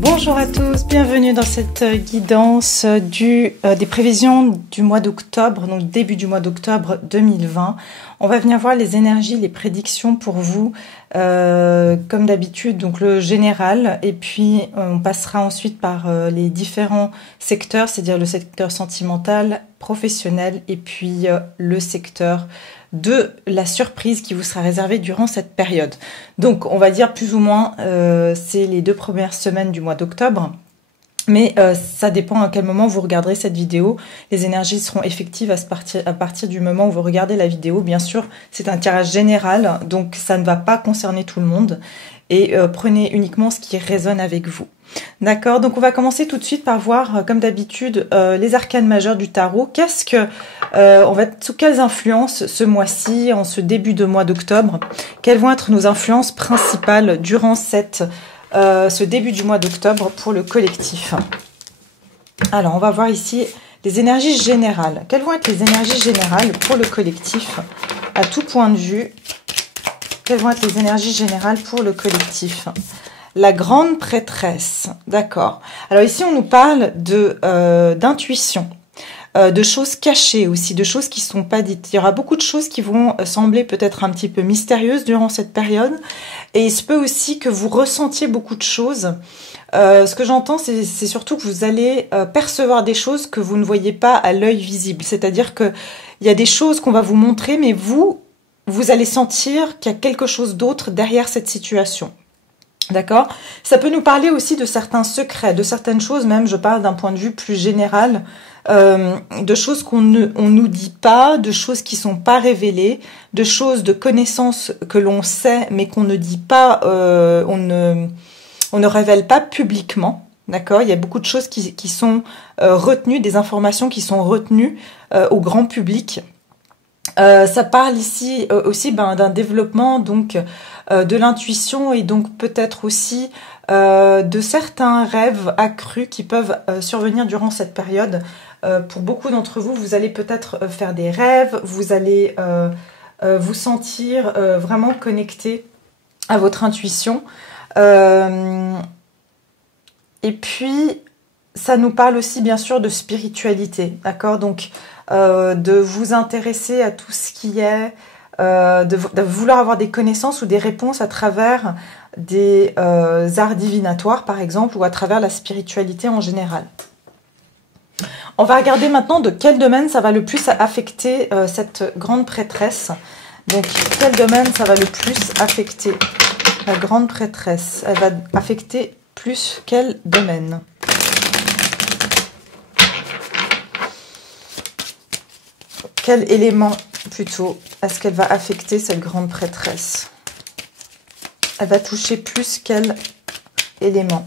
Bonjour à tous, bienvenue dans cette guidance des prévisions du mois d'octobre, donc début du mois d'octobre 2020. On va venir voir les énergies, les prédictions pour vous, comme d'habitude, donc le général, et puis on passera ensuite par les différents secteurs, c'est-à-dire le secteur sentimental, professionnel, et puis le secteur de la surprise qui vous sera réservée durant cette période. Donc on va dire plus ou moins c'est les 2 premières semaines du mois d'octobre, mais ça dépend à quel moment vous regarderez cette vidéo. Les énergies seront effectives à partir du moment où vous regardez la vidéo. Bien sûr, c'est un tirage général, donc ça ne va pas concerner tout le monde, et prenez uniquement ce qui résonne avec vous. D'accord, donc on va commencer tout de suite par voir, comme d'habitude, les arcanes majeures du tarot. Qu'est-ce que on va être sous quelles influences ce mois-ci, en ce début de mois d'octobre? Quelles vont être nos influences principales durant ce début du mois d'octobre pour le collectif? Alors, on va voir ici les énergies générales. Quelles vont être les énergies générales pour le collectif à tout point de vue? Quelles vont être les énergies générales pour le collectif? La grande prêtresse, d'accord. Alors ici, on nous parle d'intuition, de choses cachées aussi, de choses qui ne sont pas dites. Il y aura beaucoup de choses qui vont sembler peut-être un petit peu mystérieuses durant cette période. Et il se peut aussi que vous ressentiez beaucoup de choses. Ce que j'entends, c'est surtout que vous allez percevoir des choses que vous ne voyez pas à l'œil visible. C'est-à-dire qu'il y a des choses qu'on va vous montrer, mais vous allez sentir qu'il y a quelque chose d'autre derrière cette situation. D'accord? Ça peut nous parler aussi de certains secrets, de certaines choses, même je parle d'un point de vue plus général, de choses qu'on nous dit pas, de choses qui sont pas révélées, de choses, de connaissances que l'on sait mais qu'on ne dit pas, on ne révèle pas publiquement. D'accord? Il y a beaucoup de choses qui sont retenues, des informations qui sont retenues au grand public. Ça parle ici aussi d'un développement donc de l'intuition et donc peut-être aussi de certains rêves accrus qui peuvent survenir durant cette période. Pour beaucoup d'entre vous, vous allez peut-être faire des rêves, vous allez vous sentir vraiment connecté à votre intuition. Et puis, ça nous parle aussi bien sûr de spiritualité, d'accord? Donc, de vous intéresser à tout ce qui est, de vouloir avoir des connaissances ou des réponses à travers des arts divinatoires, par exemple, ou à travers la spiritualité en général. On va regarder maintenant de quel domaine ça va le plus affecter cette grande prêtresse. Donc, quel domaine ça va le plus affecter la grande prêtresse? Elle va affecter plus quel domaine? Quel élément, plutôt, est-ce qu'elle va affecter cette grande prêtresse? Elle va toucher plus quel élément?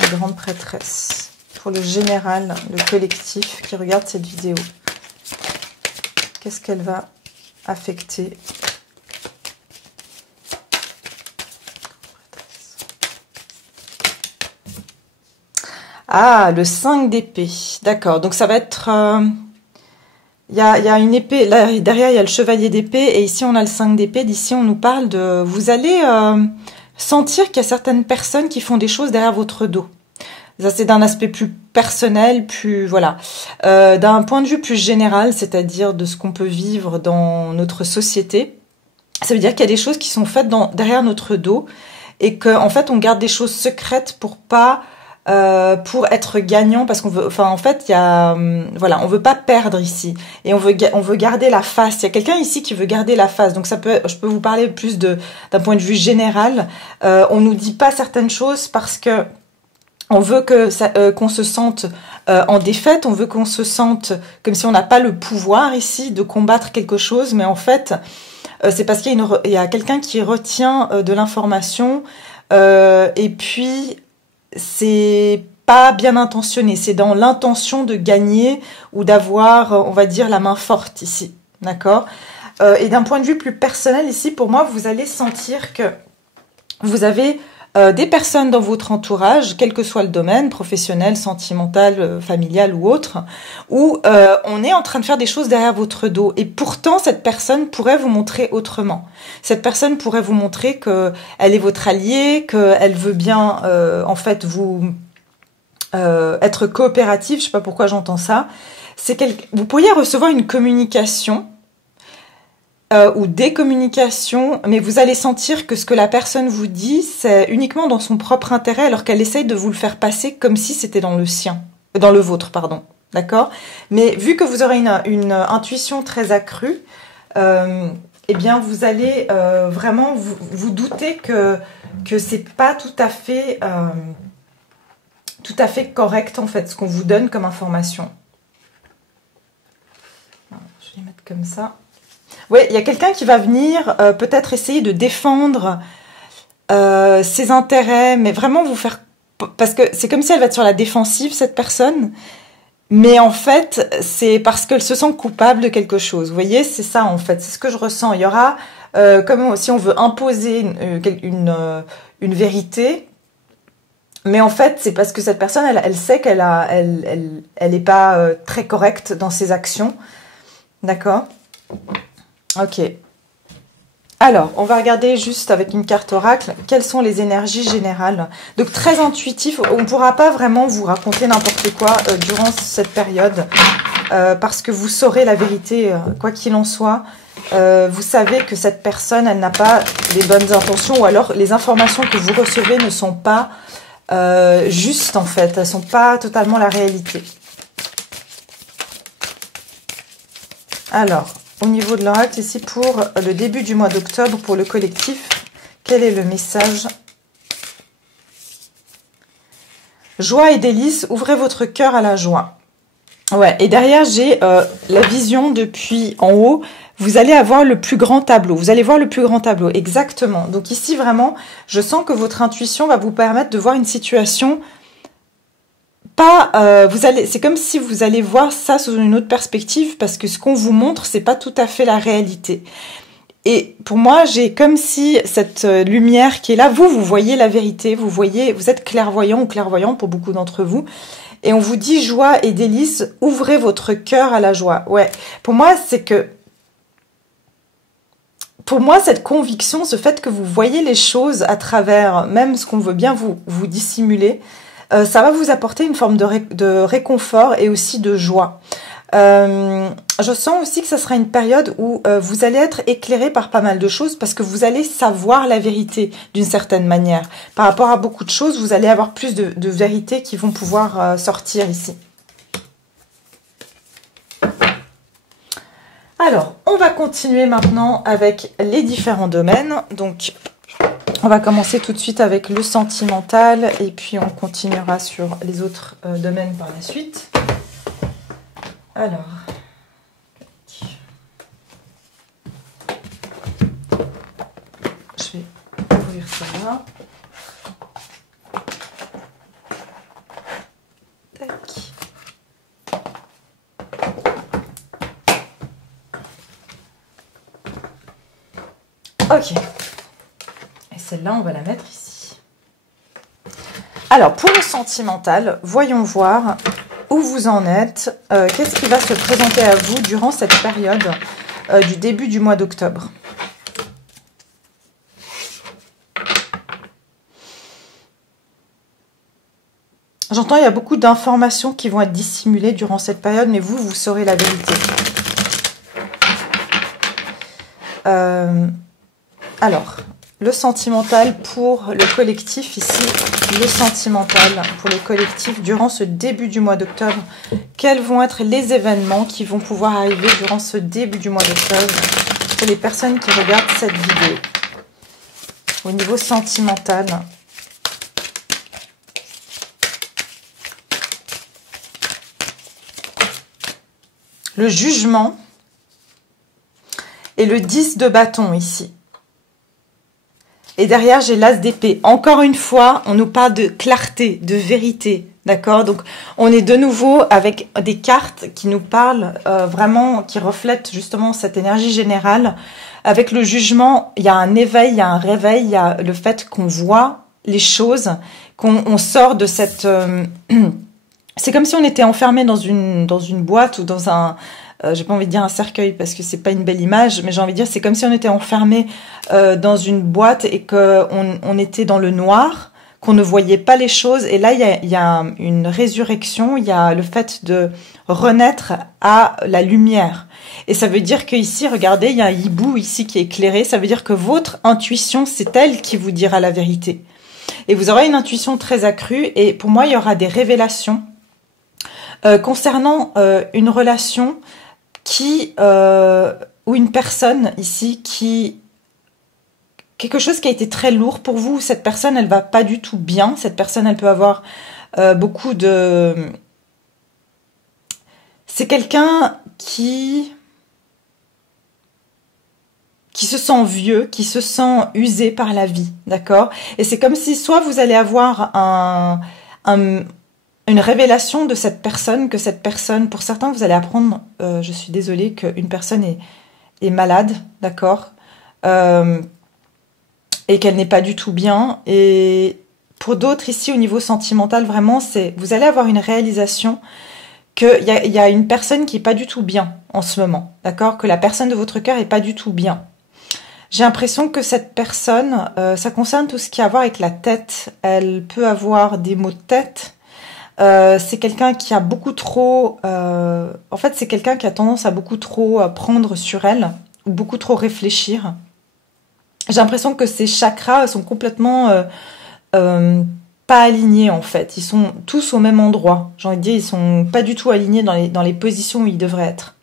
La grande prêtresse. Pour le général, le collectif qui regarde cette vidéo. Qu'est-ce qu'elle va affecter? Ah, le 5 d'épée. D'accord. Donc, ça va être... Il y a une épée. Là, derrière, il y a le chevalier d'épée. Et ici, on a le 5 d'épée. D'ici, on nous parle de... Vous allez sentir qu'il y a certaines personnes qui font des choses derrière votre dos. Ça, c'est d'un aspect plus personnel, plus... Voilà. D'un point de vue plus général, c'est-à-dire de ce qu'on peut vivre dans notre société. Ça veut dire qu'il y a des choses qui sont faites derrière notre dos. Et qu'en fait, on garde des choses secrètes pour pas... pour être gagnant, parce qu'on veut, enfin en fait il y a, voilà, on veut pas perdre ici et on veut garder la face. Il y a quelqu'un ici qui veut garder la face, donc je peux vous parler plus d'un point de vue général. On nous dit pas certaines choses parce que on veut qu'on se sente en défaite, on veut qu'on se sente comme si on n'a pas le pouvoir ici de combattre quelque chose, mais en fait c'est parce qu'il y a quelqu'un qui retient de l'information et puis c'est pas bien intentionné. C'est dans l'intention de gagner ou d'avoir, on va dire, la main forte ici. D'accord? Et d'un point de vue plus personnel ici, pour moi, vous allez sentir que vous avez des personnes dans votre entourage, quel que soit le domaine, professionnel, sentimental, familial ou autre, où on est en train de faire des choses derrière votre dos. Et pourtant, cette personne pourrait vous montrer autrement. Cette personne pourrait vous montrer qu'elle est votre alliée, qu'elle veut bien, en fait, vous être coopérative. Je sais pas pourquoi j'entends ça. Vous pourriez recevoir une communication ou des communications, mais vous allez sentir que ce que la personne vous dit, c'est uniquement dans son propre intérêt, alors qu'elle essaye de vous le faire passer comme si c'était dans le sien, dans le vôtre, pardon. D'accord? Mais vu que vous aurez une intuition très accrue, eh bien, vous allez vraiment vous douter que c'est pas tout à fait correct, en fait, ce qu'on vous donne comme information. Alors, je vais mettre comme ça. Oui, il y a quelqu'un qui va venir peut-être essayer de défendre ses intérêts, mais vraiment vous faire... Parce que c'est comme si elle va être sur la défensive, cette personne. Mais en fait, c'est parce qu'elle se sent coupable de quelque chose. Vous voyez, c'est ça en fait, c'est ce que je ressens. Il y aura, comme si on veut imposer une vérité, mais en fait, c'est parce que cette personne, elle sait qu'elle est pas très correcte dans ses actions. D'accord ? Ok. Alors, on va regarder juste avec une carte oracle, quelles sont les énergies générales. Donc, très intuitif, on ne pourra pas vraiment vous raconter n'importe quoi durant cette période, parce que vous saurez la vérité, quoi qu'il en soit. Vous savez que cette personne, elle n'a pas les bonnes intentions, ou alors les informations que vous recevez ne sont pas justes, en fait. Elles ne sont pas totalement la réalité. Alors... Au niveau de l'oracle, ici, pour le début du mois d'octobre, pour le collectif, quel est le message? Joie et délices, ouvrez votre cœur à la joie. Ouais, et derrière, j'ai la vision depuis en haut. Vous allez avoir le plus grand tableau. Vous allez voir le plus grand tableau, exactement. Donc ici, vraiment, je sens que votre intuition va vous permettre de voir une situation... c'est comme si vous allez voir ça sous une autre perspective, parce que ce qu'on vous montre, c'est pas tout à fait la réalité. Et pour moi, j'ai comme si cette lumière qui est là, vous voyez la vérité, vous êtes clairvoyant ou clairvoyant pour beaucoup d'entre vous, et on vous dit joie et délices, ouvrez votre cœur à la joie. Ouais, pour moi, cette conviction, ce fait que vous voyez les choses à travers même ce qu'on veut bien vous dissimuler, ça va vous apporter une forme de réconfort et aussi de joie. Je sens aussi que ça sera une période où vous allez être éclairé par pas mal de choses, parce que vous allez savoir la vérité d'une certaine manière. Par rapport à beaucoup de choses, vous allez avoir plus de vérités qui vont pouvoir sortir ici. Alors, on va continuer maintenant avec les différents domaines. Donc... on va commencer tout de suite avec le sentimental et puis on continuera sur les autres domaines par la suite. Alors, je vais ouvrir ça là. Tac. Ok. Celle-là, on va la mettre ici. Alors, pour le sentimental, voyons voir où vous en êtes. Qu'est-ce qui va se présenter à vous durant cette période du début du mois d'octobre? J'entends, il y a beaucoup d'informations qui vont être dissimulées durant cette période, mais vous saurez la vérité. Alors... le sentimental pour le collectif ici, le sentimental pour le collectif durant ce début du mois d'octobre. Quels vont être les événements qui vont pouvoir arriver durant ce début du mois d'octobre pour les personnes qui regardent cette vidéo? Au niveau sentimental. Le jugement et le 10 de bâton ici. Et derrière, j'ai l'as d'épée. Encore une fois, on nous parle de clarté, de vérité. D'accord? Donc, on est de nouveau avec des cartes qui nous parlent vraiment, qui reflètent justement cette énergie générale. Avec le jugement, il y a un éveil, il y a un réveil, il y a le fait qu'on voit les choses, qu'on sort de cette... c'est comme si on était enfermé dans une boîte ou dans un... j'ai pas envie de dire un cercueil parce que c'est pas une belle image, mais j'ai envie de dire c'est comme si on était enfermé dans une boîte et qu'on était dans le noir, qu'on ne voyait pas les choses. Et là, il y a une résurrection, il y a le fait de renaître à la lumière. Et ça veut dire qu'ici, regardez, il y a un hibou ici qui est éclairé. Ça veut dire que votre intuition, c'est elle qui vous dira la vérité. Et vous aurez une intuition très accrue. Et pour moi, il y aura des révélations concernant une relation ou une personne ici qui... quelque chose qui a été très lourd pour vous. Cette personne, elle va pas du tout bien. Cette personne, elle peut avoir beaucoup de... C'est quelqu'un qui se sent vieux, qui se sent usé par la vie, d'accord? Et c'est comme si soit vous allez avoir une révélation de cette personne, que cette personne, pour certains, vous allez apprendre, je suis désolée, qu'une personne est malade, d'accord? Et qu'elle n'est pas du tout bien. Et pour d'autres, ici, au niveau sentimental, vraiment, vous allez avoir une réalisation qu'il y a une personne qui est pas du tout bien en ce moment, d'accord? Que la personne de votre cœur est pas du tout bien. J'ai l'impression que cette personne, ça concerne tout ce qui a à voir avec la tête. Elle peut avoir des maux de tête. C'est quelqu'un qui a beaucoup trop... en fait, c'est quelqu'un qui a tendance à beaucoup trop prendre sur elle, ou beaucoup trop réfléchir. J'ai l'impression que ses chakras sont complètement pas alignés, en fait. Ils sont tous au même endroit. J'ai envie de dire, ils sont pas du tout alignés dans les positions où ils devraient être.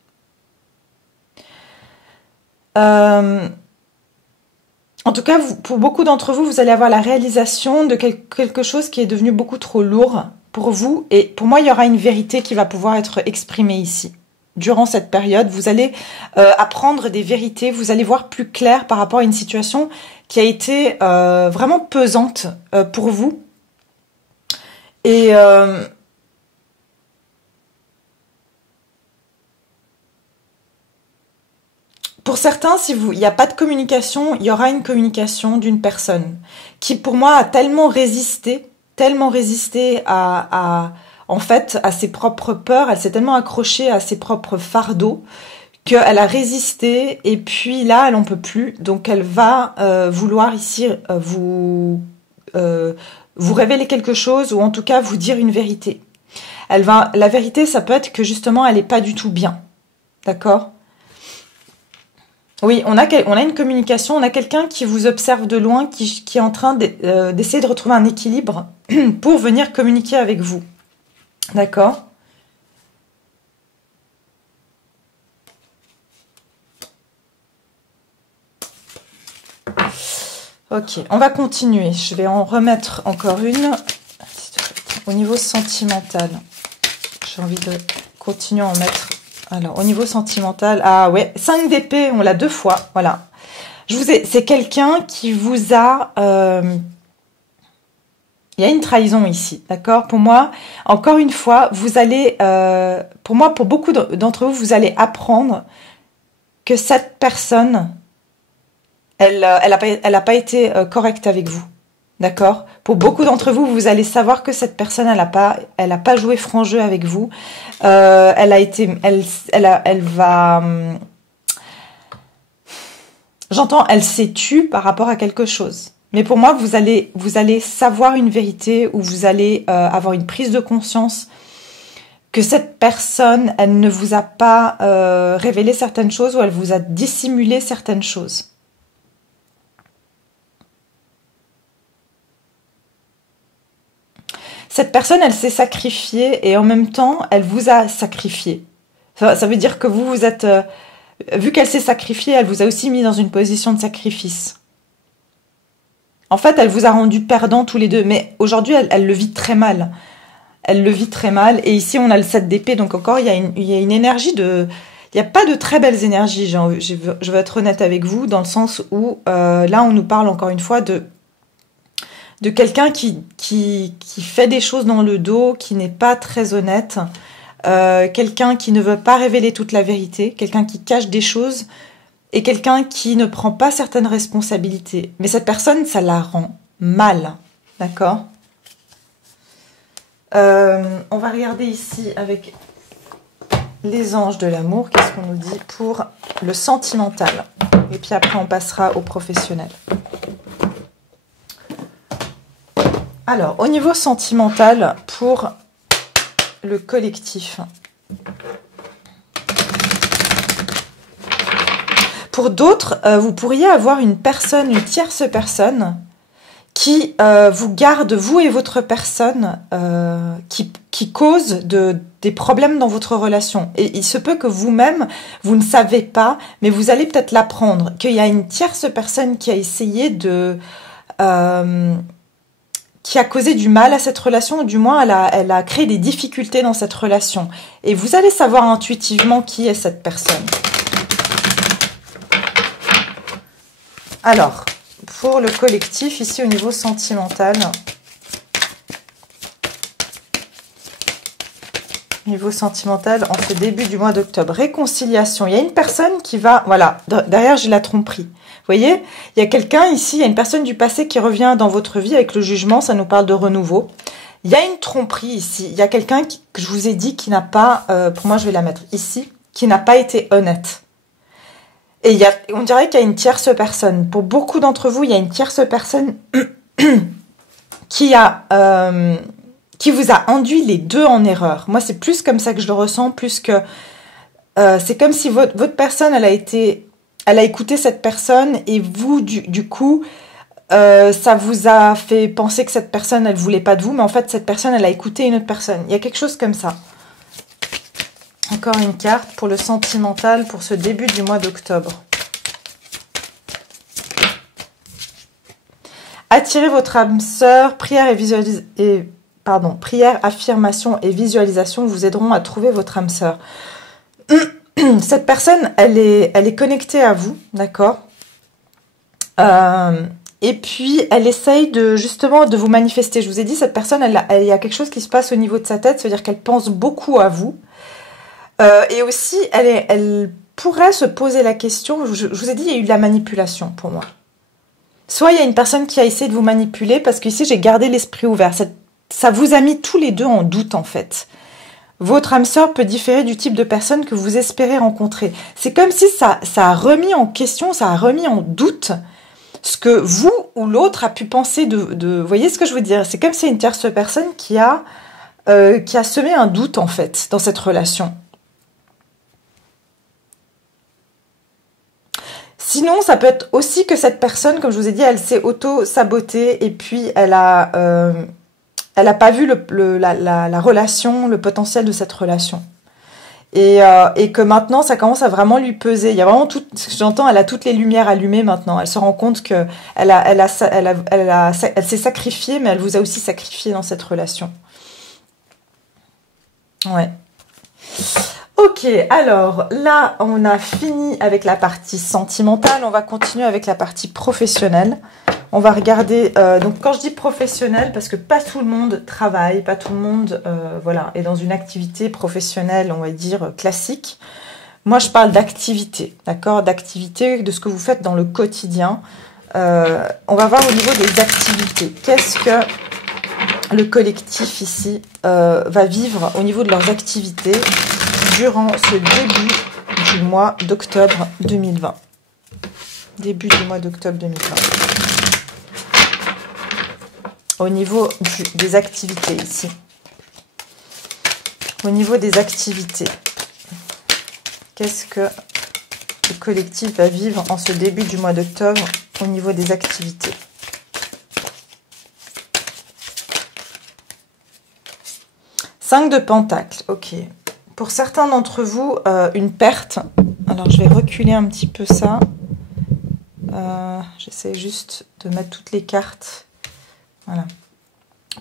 En tout cas, pour beaucoup d'entre vous, vous allez avoir la réalisation de quelque chose qui est devenu beaucoup trop lourd pour vous. Et pour moi, il y aura une vérité qui va pouvoir être exprimée ici. Durant cette période, vous allez apprendre des vérités, vous allez voir plus clair par rapport à une situation qui a été vraiment pesante pour vous. Et pour certains, il n'y a pas de communication, il y aura une communication d'une personne qui, pour moi, a tellement résisté en fait, à ses propres peurs, elle s'est tellement accrochée à ses propres fardeaux qu'elle a résisté et puis là, elle n'en peut plus. Donc, elle va vouloir ici vous révéler quelque chose ou en tout cas vous dire une vérité. La vérité, ça peut être que justement, elle n'est pas du tout bien. D'accord ? Oui, on a une communication, on a quelqu'un qui vous observe de loin, qui est en train d'essayer de retrouver un équilibre pour venir communiquer avec vous. D'accord ? Ok, on va continuer. Je vais en remettre encore une. Au niveau sentimental, j'ai envie de continuer à en mettre... Alors, au niveau sentimental, ah ouais, 5 d'épée, on l'a 2 fois, voilà. C'est quelqu'un qui vous a... il y a une trahison ici, d'accord? Pour moi, encore une fois, vous allez... pour moi, pour beaucoup d'entre vous, vous allez apprendre que cette personne, elle a pas été correcte avec vous, d'accord? Pour beaucoup d'entre vous, vous allez savoir que cette personne, elle a pas joué franc jeu avec vous. J'entends, elle s'est tue par rapport à quelque chose. Mais pour moi, vous allez savoir une vérité ou vous allez avoir une prise de conscience que cette personne, elle ne vous a pas révélé certaines choses ou elle vous a dissimulé certaines choses. Cette personne, elle s'est sacrifiée et en même temps, elle vous a sacrifié. Ça veut dire que vous êtes... vu qu'elle s'est sacrifiée, elle vous a aussi mis dans une position de sacrifice. En fait, elle vous a rendu perdants tous les deux. Mais aujourd'hui, elle le vit très mal. Elle le vit très mal. Et ici, on a le 7 d'épée. Donc encore, il y a une énergie de... Il n'y a pas de très belles énergies. Je veux être honnête avec vous, dans le sens où là, on nous parle encore une fois de quelqu'un qui fait des choses dans le dos, qui n'est pas très honnête, quelqu'un qui ne veut pas révéler toute la vérité, quelqu'un qui cache des choses et quelqu'un qui ne prend pas certaines responsabilités. Mais cette personne, ça la rend mal, d'accord? On va regarder ici avec les anges de l'amour, qu'est-ce qu'on nous dit pour le sentimental. Et puis après, on passera au professionnel. Alors, au niveau sentimental, pour le collectif. Pour d'autres, vous pourriez avoir une personne, une tierce personne, qui vous garde, vous et votre personne, qui cause des problèmes dans votre relation. Et il se peut que vous-même, vous ne savez pas, mais vous allez peut-être l'apprendre, qu'il y a une tierce personne qui a essayé qui a causé du mal à cette relation, ou du moins elle a créé des difficultés dans cette relation. Et vous allez savoir intuitivement qui est cette personne. Alors, pour le collectif, ici au niveau sentimental, niveau sentimental, en ce début du mois d'octobre, réconciliation. Il y a une personne qui va, voilà, derrière j'ai la tromperie. Vous voyez, il y a quelqu'un ici, il y a une personne du passé qui revient dans votre vie avec le jugement, ça nous parle de renouveau. Il y a une tromperie ici, il y a quelqu'un que je vous ai dit qui n'a pas, pour moi je vais la mettre ici, qui n'a pas été honnête. Et on dirait qu'il y a une tierce personne. Pour beaucoup d'entre vous, il y a une tierce personne qui vous a induit les deux en erreur. Moi, c'est plus comme ça que je le ressens, plus que... c'est comme si votre personne, elle a écouté cette personne et vous, du coup, ça vous a fait penser que cette personne, elle voulait pas de vous, mais en fait, cette personne, elle a écouté une autre personne. Il y a quelque chose comme ça. Encore une carte pour le sentimental, pour ce début du mois d'octobre. Attirez votre âme sœur, prière, affirmation et visualisation vous aideront à trouver votre âme sœur. Cette personne, elle est connectée à vous, d'accord? Et puis, elle essaye justement de vous manifester. Je vous ai dit, cette personne, il y a quelque chose qui se passe au niveau de sa tête, c'est-à-dire qu'elle pense beaucoup à vous. Et aussi, elle pourrait se poser la question, je vous ai dit, il y a eu de la manipulation pour moi. Soit il y a une personne qui a essayé de vous manipuler, parce qu'ici, j'ai gardé l'esprit ouvert. Ça vous a mis tous les deux en doute, en fait. Votre âme sœur peut différer du type de personne que vous espérez rencontrer. C'est comme si ça a remis en question, ça a remis en doute ce que vous ou l'autre a pu penser de... Vous voyez ce que je veux dire? C'est comme si une tierce personne qui a semé un doute, en fait, dans cette relation. Sinon, ça peut être aussi que cette personne, comme je vous ai dit, elle s'est auto-sabotée et puis elle a pas vu la relation, le potentiel de cette relation. Et que maintenant, ça commence à vraiment lui peser. Il y a vraiment tout, ce que j'entends, elle a toutes les lumières allumées maintenant. Elle se rend compte que elle s'est sacrifiée, mais elle vous a aussi sacrifié dans cette relation. Ouais. Ok, alors là, on a fini avec la partie sentimentale. On va continuer avec la partie professionnelle. On va regarder, donc quand je dis professionnel, parce que pas tout le monde travaille, pas tout le monde voilà, est dans une activité professionnelle, on va dire, classique. Moi, je parle d'activité, d'accord? D'activité, de ce que vous faites dans le quotidien. On va voir au niveau des activités. Qu'est-ce que le collectif ici va vivre au niveau de leurs activités durant ce début du mois d'octobre 2020. Début du mois d'octobre 2020. Au niveau des activités ici. Au niveau des activités. Qu'est-ce que le collectif va vivre en ce début du mois d'octobre au niveau des activités? Cinq de pentacles, ok. Pour certains d'entre vous, une perte. Alors, je vais reculer un petit peu ça. J'essaie juste de mettre toutes les cartes. Voilà.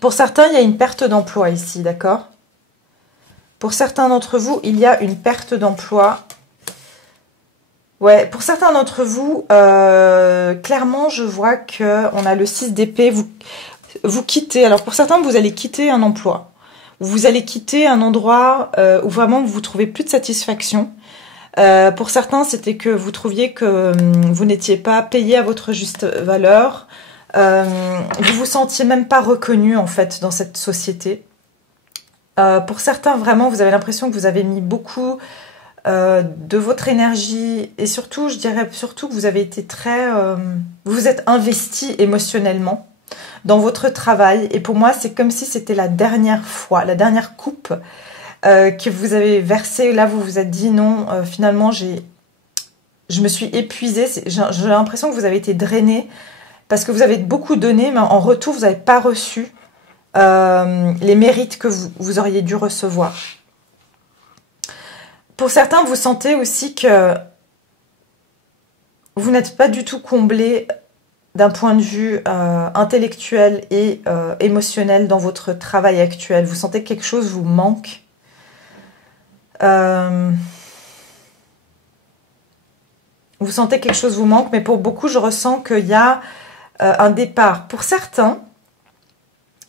Pour certains, il y a une perte d'emploi ici, d'accord? Pour certains d'entre vous, il y a une perte d'emploi. Ouais, pour certains d'entre vous, clairement, je vois qu'on a le 6 d'épée. vous quittez. Alors pour certains, vous allez quitter un emploi. Vous allez quitter un endroit où vraiment vous trouvez plus de satisfaction. Pour certains, c'était que vous trouviez que vous n'étiez pas payé à votre juste valeur. Vous vous sentiez même pas reconnu en fait dans cette société. Pour certains, vraiment, vous avez l'impression que vous avez mis beaucoup de votre énergie et surtout, je dirais surtout que vous avez été vous êtes investi émotionnellement dans votre travail. Et pour moi, c'est comme si c'était la dernière fois, la dernière coupe que vous avez versée. Là, vous vous êtes dit non, finalement, je me suis épuisée. J'ai l'impression que vous avez été drainé parce que vous avez beaucoup donné, mais en retour, vous n'avez pas reçu les mérites que vous auriez dû recevoir. Pour certains, vous sentez aussi que vous n'êtes pas du tout comblé d'un point de vue intellectuel et émotionnel dans votre travail actuel. Vous sentez que quelque chose vous manque. Vous sentez que quelque chose vous manque, mais pour beaucoup, je ressens qu'il y a un départ. Pour certains,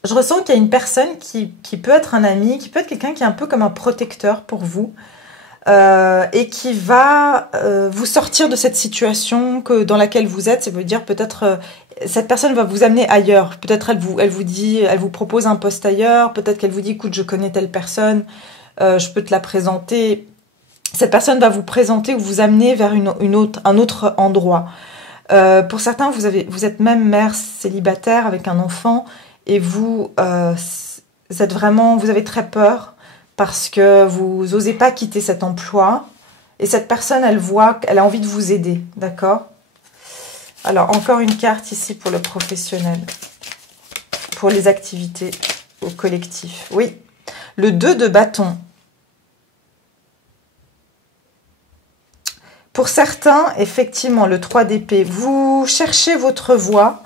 je ressens qu'il y a une personne qui peut être un ami, qui peut être quelqu'un qui est un peu comme un protecteur pour vous, et qui va vous sortir de cette situation dans laquelle vous êtes. Ça veut dire peut-être cette personne va vous amener ailleurs. Peut-être elle vous propose un poste ailleurs. Peut-être qu'elle vous dit, écoute, je connais telle personne, je peux te la présenter. Cette personne va vous présenter ou vous amener vers un autre endroit. Pour certains, vous êtes même mère célibataire avec un enfant et vous avez très peur parce que vous n'osez pas quitter cet emploi. Et cette personne, elle a envie de vous aider, d'accord? Alors, encore une carte ici pour le professionnel, pour les activités au collectif. Oui, le 2 de bâton. Pour certains, effectivement, le 3 d'épée, vous cherchez votre voie.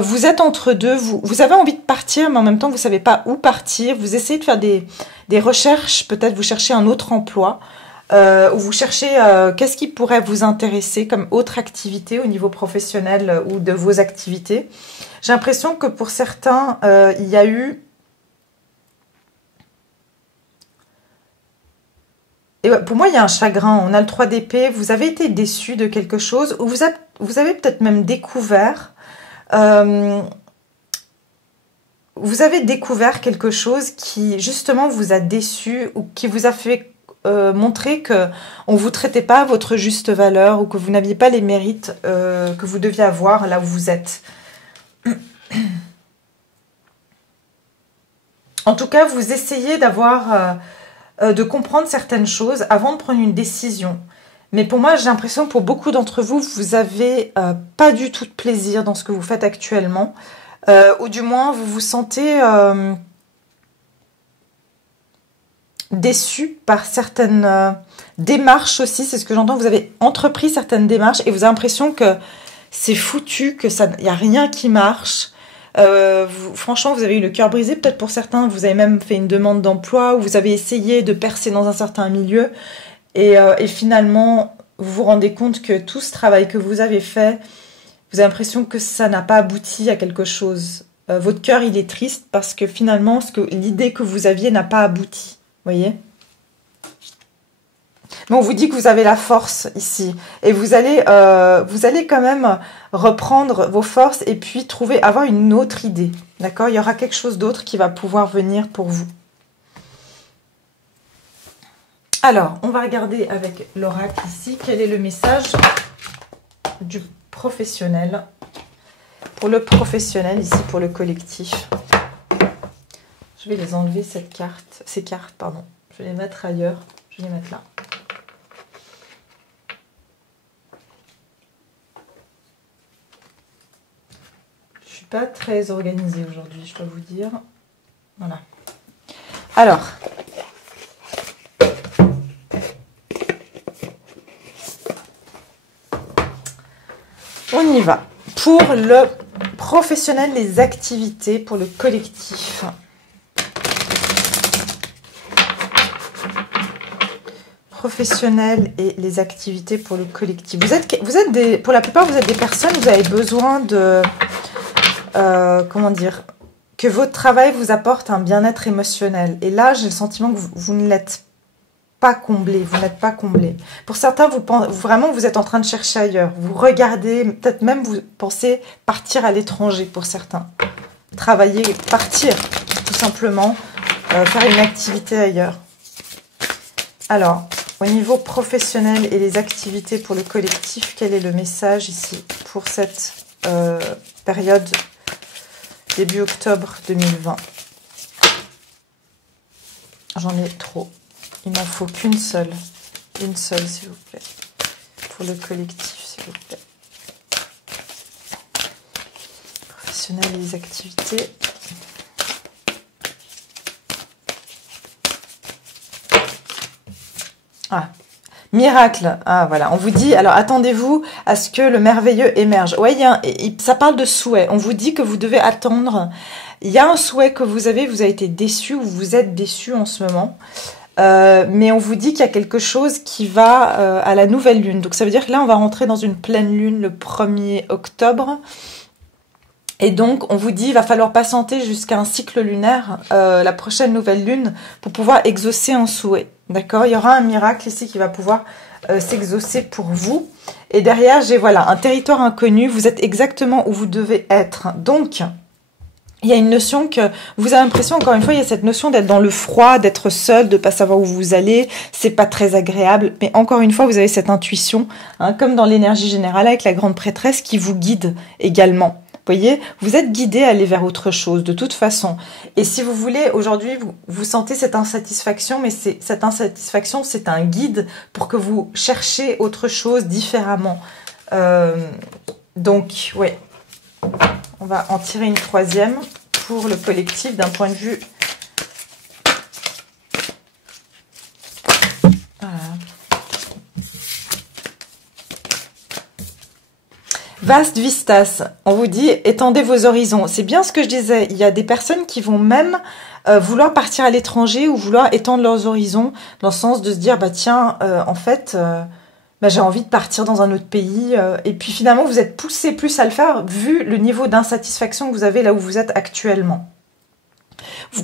Vous êtes entre deux, vous avez envie de partir, mais en même temps, vous ne savez pas où partir. Vous essayez de faire des recherches, peut-être vous cherchez un autre emploi, ou vous cherchez qu'est-ce qui pourrait vous intéresser comme autre activité au niveau professionnel ou de vos activités. J'ai l'impression que pour certains, il y a eu... Et pour moi, il y a un chagrin. On a le 3 d'épée. Vous avez été déçu de quelque chose, ou vous avez peut-être même découvert... vous avez découvert quelque chose qui justement vous a déçu ou qui vous a fait montrer que on vous traitait pas à votre juste valeur ou que vous n'aviez pas les mérites que vous deviez avoir là où vous êtes. En tout cas, vous essayez de comprendre certaines choses avant de prendre une décision. Mais pour moi, j'ai l'impression que pour beaucoup d'entre vous, vous n'avez pas du tout de plaisir dans ce que vous faites actuellement. Ou du moins, vous vous sentez déçu par certaines démarches aussi. C'est ce que j'entends. Vous avez entrepris certaines démarches et vous avez l'impression que c'est foutu, que il n'y a rien qui marche. Franchement, vous avez eu le cœur brisé. Peut-être pour certains, vous avez même fait une demande d'emploi ou vous avez essayé de percer dans un certain milieu. Et finalement, vous vous rendez compte que tout ce travail que vous avez fait, vous avez l'impression que ça n'a pas abouti à quelque chose. Votre cœur, il est triste parce que finalement, l'idée que vous aviez n'a pas abouti. Vous voyez? Mais on vous dit que vous avez la force ici. Et vous allez quand même reprendre vos forces et puis avoir une autre idée. D'accord? Il y aura quelque chose d'autre qui va pouvoir venir pour vous. Alors, on va regarder avec l'oracle ici, quel est le message du professionnel. Pour le professionnel, ici, pour le collectif. Je vais les enlever, ces cartes, pardon. Je vais les mettre ailleurs. Je vais les mettre là. Je ne suis pas très organisée aujourd'hui, je dois vous dire. Voilà. Alors... on y va. Pour le professionnel, les activités, pour le collectif. Professionnel et les activités pour le collectif. Pour la plupart, vous êtes des personnes, vous avez besoin de... comment dire, que votre travail vous apporte un bien-être émotionnel. Et là, j'ai le sentiment que vous ne l'êtes pas comblé, vous n'êtes pas comblé. Pour certains, vraiment, vous êtes en train de chercher ailleurs. Vous regardez, peut-être même vous pensez partir à l'étranger pour certains. Travailler, partir, tout simplement, faire une activité ailleurs. Alors, au niveau professionnel et les activités pour le collectif, quel est le message ici pour cette période début octobre 2020? J'en ai trop. Il m'en faut qu'une seule. Une seule, s'il vous plaît. Pour le collectif, s'il vous plaît. Professionnel et les activités. Ah, miracle. Ah, voilà. On vous dit, alors attendez-vous à ce que le merveilleux émerge. Ouais, ça parle de souhait. On vous dit que vous devez attendre. Il y a un souhait que vous avez été déçu ou vous êtes déçu en ce moment. Mais on vous dit qu'il y a quelque chose qui va à la nouvelle lune. Donc ça veut dire que là, on va rentrer dans une pleine lune le 1er octobre. Et donc, on vous dit qu'il va falloir patienter jusqu'à un cycle lunaire, la prochaine nouvelle lune, pour pouvoir exaucer un souhait. D'accord? Il y aura un miracle ici qui va pouvoir s'exaucer pour vous. Et derrière, j'ai voilà, un territoire inconnu. Vous êtes exactement où vous devez être. Donc, il y a une notion que vous avez l'impression, encore une fois, il y a cette notion d'être dans le froid, d'être seul, de ne pas savoir où vous allez. C'est pas très agréable. Mais encore une fois, vous avez cette intuition, hein, comme dans l'énergie générale avec la grande prêtresse qui vous guide également. Vous voyez, vous êtes guidé à aller vers autre chose, de toute façon. Et si vous voulez, aujourd'hui, vous sentez cette insatisfaction, mais cette insatisfaction, c'est un guide pour que vous cherchiez autre chose différemment. Donc, ouais, on va en tirer une troisième pour le collectif d'un point de vue... Voilà. Vaste vistas, on vous dit étendez vos horizons. C'est bien ce que je disais, il y a des personnes qui vont même vouloir partir à l'étranger ou vouloir étendre leurs horizons dans le sens de se dire, bah tiens, en fait, j'ai envie de partir dans un autre pays. Et puis finalement, vous êtes poussé plus à le faire vu le niveau d'insatisfaction que vous avez là où vous êtes actuellement.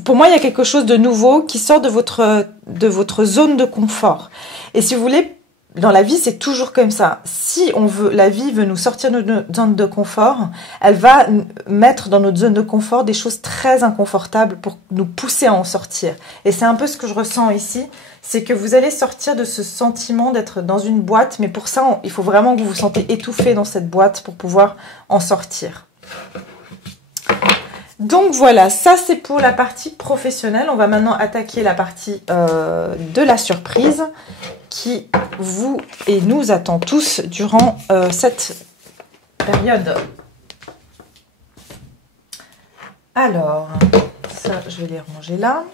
Pour moi, il y a quelque chose de nouveau qui sort de votre zone de confort. Et si vous voulez, dans la vie, c'est toujours comme ça. Si la vie veut nous sortir de notre zone de confort, elle va mettre dans notre zone de confort des choses très inconfortables pour nous pousser à en sortir. Et c'est un peu ce que je ressens ici, c'est que vous allez sortir de ce sentiment d'être dans une boîte, mais pour ça, il faut vraiment que vous vous sentez étouffé dans cette boîte pour pouvoir en sortir. Donc voilà, ça c'est pour la partie professionnelle. On va maintenant attaquer la partie de la surprise qui vous et nous attend tous durant cette période. Alors, ça je vais les ranger là.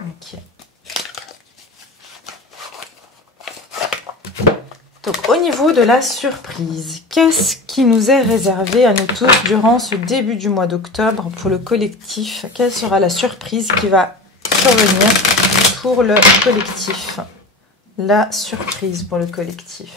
Ok. Donc au niveau de la surprise, qu'est-ce qui nous est réservé à nous tous durant ce début du mois d'octobre pour le collectif? Quelle sera la surprise qui va survenir pour le collectif? La surprise pour le collectif.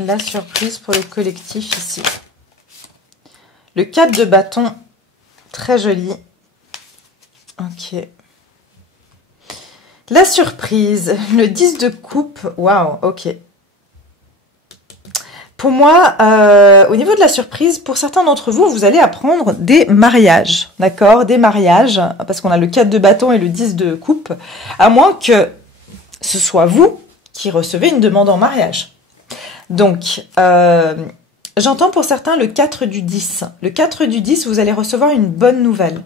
La surprise pour le collectif ici. Le 4 de bâton, très joli. Ok. La surprise, le 10 de coupe, waouh, ok. Pour moi, au niveau de la surprise, pour certains d'entre vous, vous allez apprendre des mariages, d'accord? Des mariages, parce qu'on a le 4 de bâton et le 10 de coupe, à moins que ce soit vous qui recevez une demande en mariage. Donc, j'entends pour certains le 4 du 10. Le 4 du 10, vous allez recevoir une bonne nouvelle.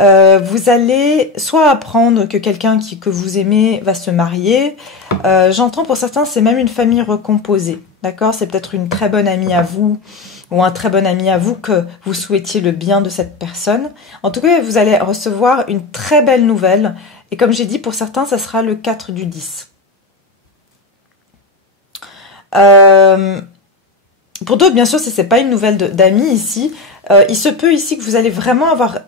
Vous allez soit apprendre que quelqu'un que vous aimez va se marier. J'entends pour certains, c'est même une famille recomposée. D'accord? C'est peut-être une très bonne amie à vous ou un très bon ami à vous que vous souhaitiez le bien de cette personne. En tout cas, vous allez recevoir une très belle nouvelle. Et comme j'ai dit, pour certains, ça sera le 4 du 10. Pour d'autres, bien sûr, si c'est pas une nouvelle d'amis ici, il se peut ici que vous allez vraiment avoir...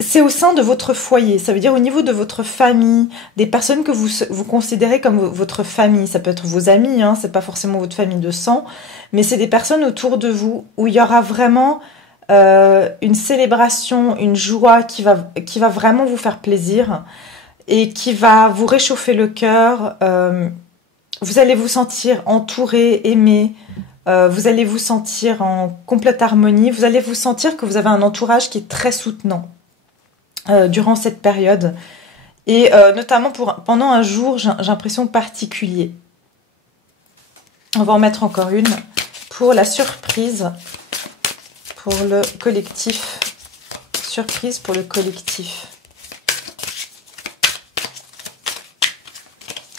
c'est au sein de votre foyer, ça veut dire au niveau de votre famille, des personnes que vous considérez comme votre famille. Ça peut être vos amis, hein, c'est pas forcément votre famille de sang, mais c'est des personnes autour de vous où il y aura vraiment une célébration, une joie qui va vraiment vous faire plaisir et qui va vous réchauffer le cœur. Vous allez vous sentir entouré, aimé. Vous allez vous sentir en complète harmonie. Vous allez vous sentir que vous avez un entourage qui est très soutenant durant cette période. Et notamment pendant un jour, j'ai l'impression particulier. On va en mettre encore une pour la surprise pour le collectif. Surprise pour le collectif.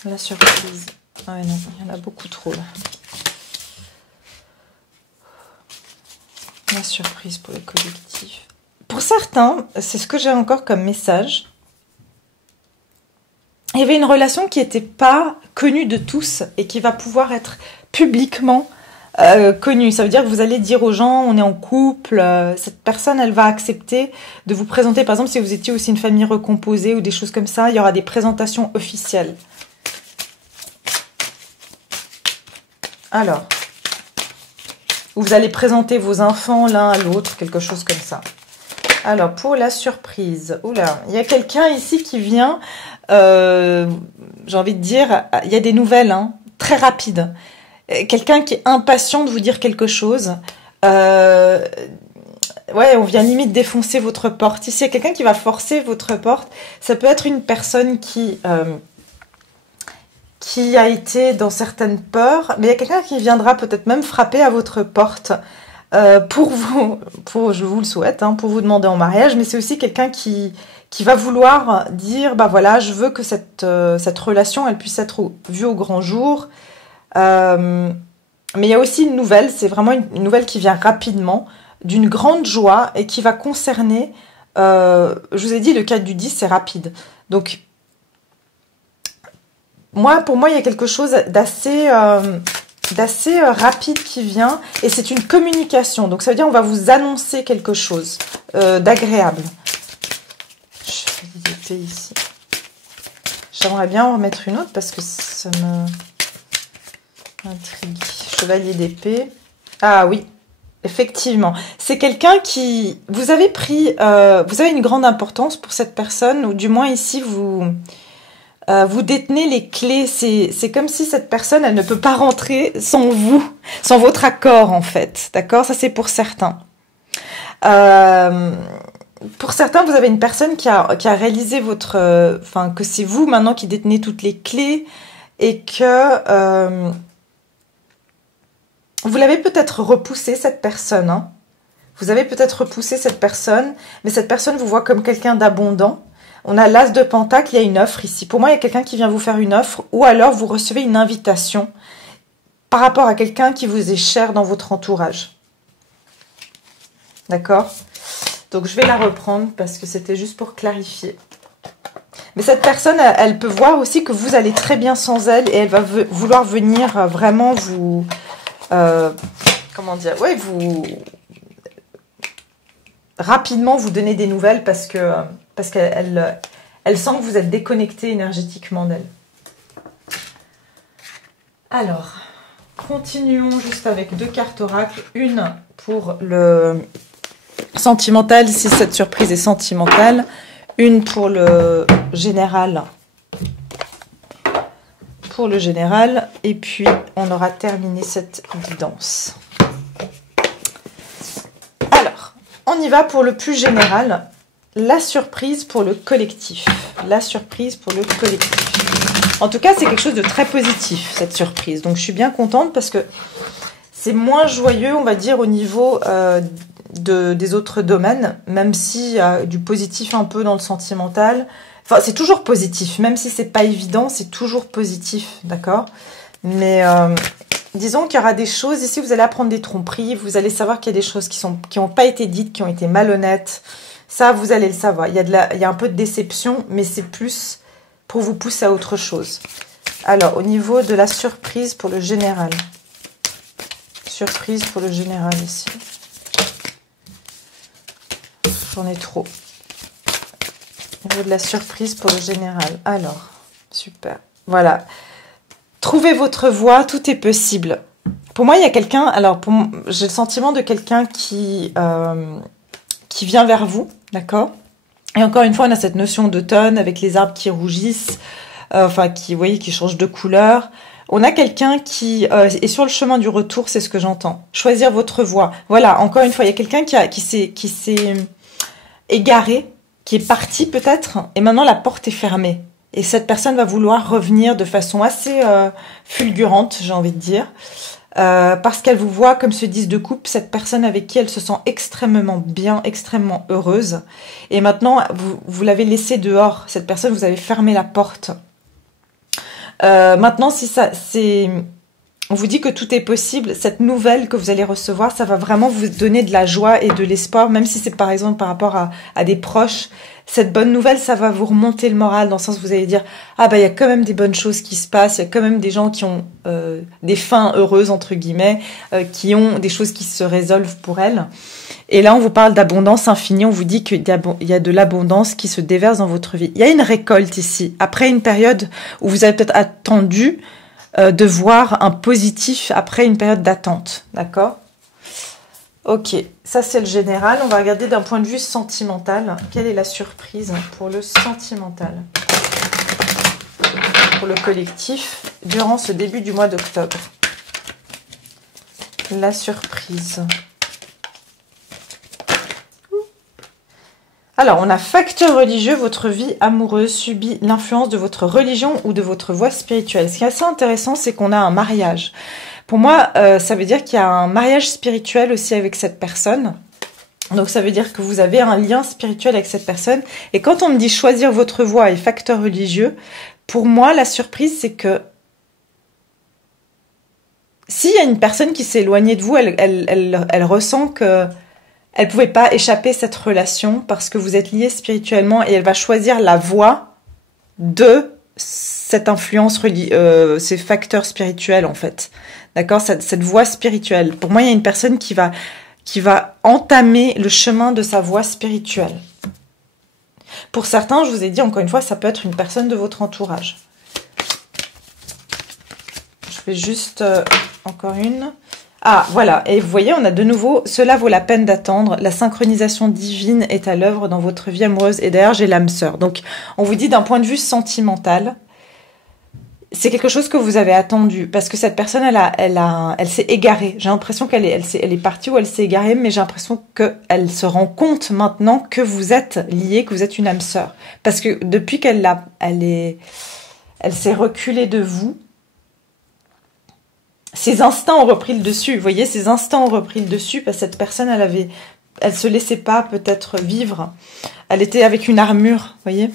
La surprise. Ah ouais, non, il y en a beaucoup trop là. La surprise pour le collectif. Pour certains, c'est ce que j'ai encore comme message. Il y avait une relation qui n'était pas connue de tous et qui va pouvoir être publiquement connue. Ça veut dire que vous allez dire aux gens, on est en couple. Cette personne, elle va accepter de vous présenter. Par exemple, si vous étiez aussi une famille recomposée ou des choses comme ça, il y aura des présentations officielles. Alors, vous allez présenter vos enfants l'un à l'autre, quelque chose comme ça. Alors, pour la surprise, oula, il y a quelqu'un ici qui vient, j'ai envie de dire, il y a des nouvelles, hein, très rapides. Quelqu'un qui est impatient de vous dire quelque chose. Ouais, on vient limite défoncer votre porte. Ici, il y a quelqu'un qui va forcer votre porte. Ça peut être une personne qui a été dans certaines peurs, mais il y a quelqu'un qui viendra peut-être même frapper à votre porte pour vous, je vous le souhaite, hein, pour vous demander en mariage, mais c'est aussi quelqu'un qui va vouloir dire, bah voilà, je veux que cette relation, elle puisse être vue au grand jour. Mais il y a aussi une nouvelle, c'est vraiment une nouvelle qui vient rapidement, d'une grande joie et qui va concerner, je vous ai dit, le 4 du 10, c'est rapide. Donc, pour moi, il y a quelque chose d'assez rapide qui vient et c'est une communication. Donc, ça veut dire on va vous annoncer quelque chose d'agréable. Je vais l'éditer ici. J'aimerais bien en remettre une autre parce que ça me intrigue. Chevalier d'épée. Ah oui, effectivement. C'est quelqu'un qui... Vous avez une grande importance pour cette personne, ou du moins ici, vous détenez les clés. C'est comme si cette personne, elle ne peut pas rentrer sans vous, sans votre accord, en fait. D'accord? Ça, c'est pour certains. Pour certains, vous avez une personne qui a réalisé que c'est vous, maintenant, qui détenez toutes les clés et que... vous l'avez peut-être repoussé, cette personne. Hein. Vous avez peut-être repoussé cette personne, mais cette personne vous voit comme quelqu'un d'abondant. On a l'as de pentacle, il y a une offre ici. Pour moi, il y a quelqu'un qui vient vous faire une offre, ou alors vous recevez une invitation par rapport à quelqu'un qui vous est cher dans votre entourage. D'accord? Donc, je vais la reprendre parce que c'était juste pour clarifier. Mais cette personne, elle peut voir aussi que vous allez très bien sans elle et elle va vouloir venir vraiment vous... comment dire? Ouais, rapidement vous donner des nouvelles parce qu'elle sent que vous êtes déconnecté énergétiquement d'elle. Alors, continuons juste avec 2 cartes oracle. Une pour le sentimental, si cette surprise est sentimentale. Une pour le général. Pour le général. Et puis, on aura terminé cette guidance. Alors, on y va pour le plus général. La surprise pour le collectif. La surprise pour le collectif. En tout cas, c'est quelque chose de très positif, cette surprise. Donc, je suis bien contente parce que c'est moins joyeux, on va dire, au niveau des autres domaines, même s'il y a du positif un peu dans le sentimental. Enfin, c'est toujours positif, même si c'est pas évident, c'est toujours positif, d'accord? Mais disons qu'il y aura des choses, ici vous allez apprendre des tromperies, vous allez savoir qu'il y a des choses qui n'ont pas été dites, qui ont été malhonnêtes. Ça, vous allez le savoir. Il y a un peu de déception, mais c'est plus pour vous pousser à autre chose. Alors, au niveau de la surprise pour le général. Surprise pour le général ici. J'en ai trop. Au niveau de la surprise pour le général. Alors, super. Voilà. Trouvez votre voie, tout est possible. Pour moi, il y a quelqu'un... Alors, j'ai le sentiment de quelqu'un qui vient vers vous, d'accord? Et encore une fois, on a cette notion d'automne avec les arbres qui rougissent, qui, vous voyez, qui changent de couleur. On a quelqu'un qui est sur le chemin du retour, c'est ce que j'entends. Choisir votre voie. Voilà, encore une fois, il y a quelqu'un qui s'est égaré, qui est parti peut-être, et maintenant la porte est fermée. Et cette personne va vouloir revenir de façon assez fulgurante, j'ai envie de dire. Parce qu'elle vous voit comme ce 10 de coupe, cette personne avec qui elle se sent extrêmement bien, extrêmement heureuse. Et maintenant, vous l'avez laissée dehors. Cette personne, vous avez fermé la porte. Maintenant, on vous dit que tout est possible. Cette nouvelle que vous allez recevoir, ça va vraiment vous donner de la joie et de l'espoir, même si c'est par exemple par rapport à des proches. Cette bonne nouvelle, ça va vous remonter le moral dans le sens où vous allez dire « Ah bah il y a quand même des bonnes choses qui se passent, il y a quand même des gens qui ont des fins heureuses, entre guillemets, qui ont des choses qui se résolvent pour elles. » Et là, on vous parle d'abondance infinie, on vous dit qu'il y a de l'abondance qui se déverse dans votre vie. Il y a une récolte ici, après une période où vous avez peut-être attendu de voir un positif après une période d'attente, d'accord ? Ok, ça c'est le général. On va regarder d'un point de vue sentimental. Quelle est la surprise pour le sentimental? Pour le collectif, durant ce début du mois d'octobre. La surprise. Alors, on a facteur religieux, votre vie amoureuse subit l'influence de votre religion ou de votre voie spirituelle. Ce qui est assez intéressant, c'est qu'on a un mariage. Pour moi, ça veut dire qu'il y a un mariage spirituel aussi avec cette personne. Donc, ça veut dire que vous avez un lien spirituel avec cette personne. Et quand on me dit choisir votre voie et facteur religieux, pour moi, la surprise, c'est que s'il y a une personne qui s'est éloignée de vous, elle ressent que elle ne pouvait pas échapper cette relation parce que vous êtes liés spirituellement et elle va choisir la voie de cette influence, ces facteurs spirituels en fait. D'accord, cette voie spirituelle. Pour moi, il y a une personne qui va entamer le chemin de sa voie spirituelle. Pour certains, je vous ai dit encore une fois, ça peut être une personne de votre entourage. Je fais juste encore une. Ah, voilà, et vous voyez, on a de nouveau, cela vaut la peine d'attendre, la synchronisation divine est à l'œuvre dans votre vie amoureuse, et d'ailleurs, j'ai l'âme sœur. Donc, on vous dit d'un point de vue sentimental, c'est quelque chose que vous avez attendu, parce que cette personne, elle s'est égarée. J'ai l'impression qu'elle est partie ou elle s'est égarée, mais j'ai l'impression qu'elle se rend compte maintenant que vous êtes liés, que vous êtes une âme sœur. Parce que depuis elle s'est reculée de vous, ses instincts ont repris le dessus. Vous voyez, ses instincts ont repris le dessus parce que cette personne, elle se laissait pas peut-être vivre. Elle était avec une armure, vous voyez.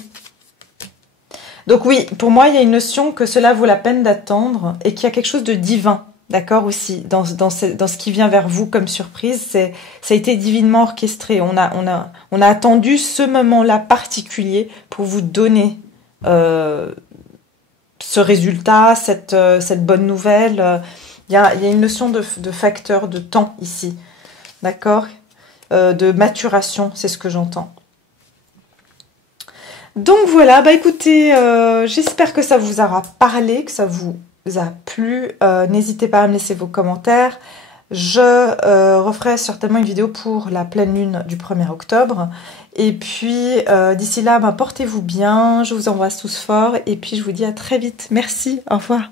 Donc oui, pour moi, il y a une notion que cela vaut la peine d'attendre et qu'il y a quelque chose de divin, d'accord aussi, dans ce qui vient vers vous comme surprise. Ça a été divinement orchestré. On a attendu ce moment-là particulier pour vous donner ce résultat, cette bonne nouvelle. Il y a une notion de facteur de temps ici, d'accord, de maturation, c'est ce que j'entends. Donc voilà, bah écoutez, j'espère que ça vous aura parlé, que ça vous a plu. N'hésitez pas à me laisser vos commentaires. Je referai certainement une vidéo pour la pleine lune du 1er octobre. Et puis, d'ici là, bah, portez-vous bien. Je vous embrasse tous fort. Et puis, je vous dis à très vite. Merci. Au revoir.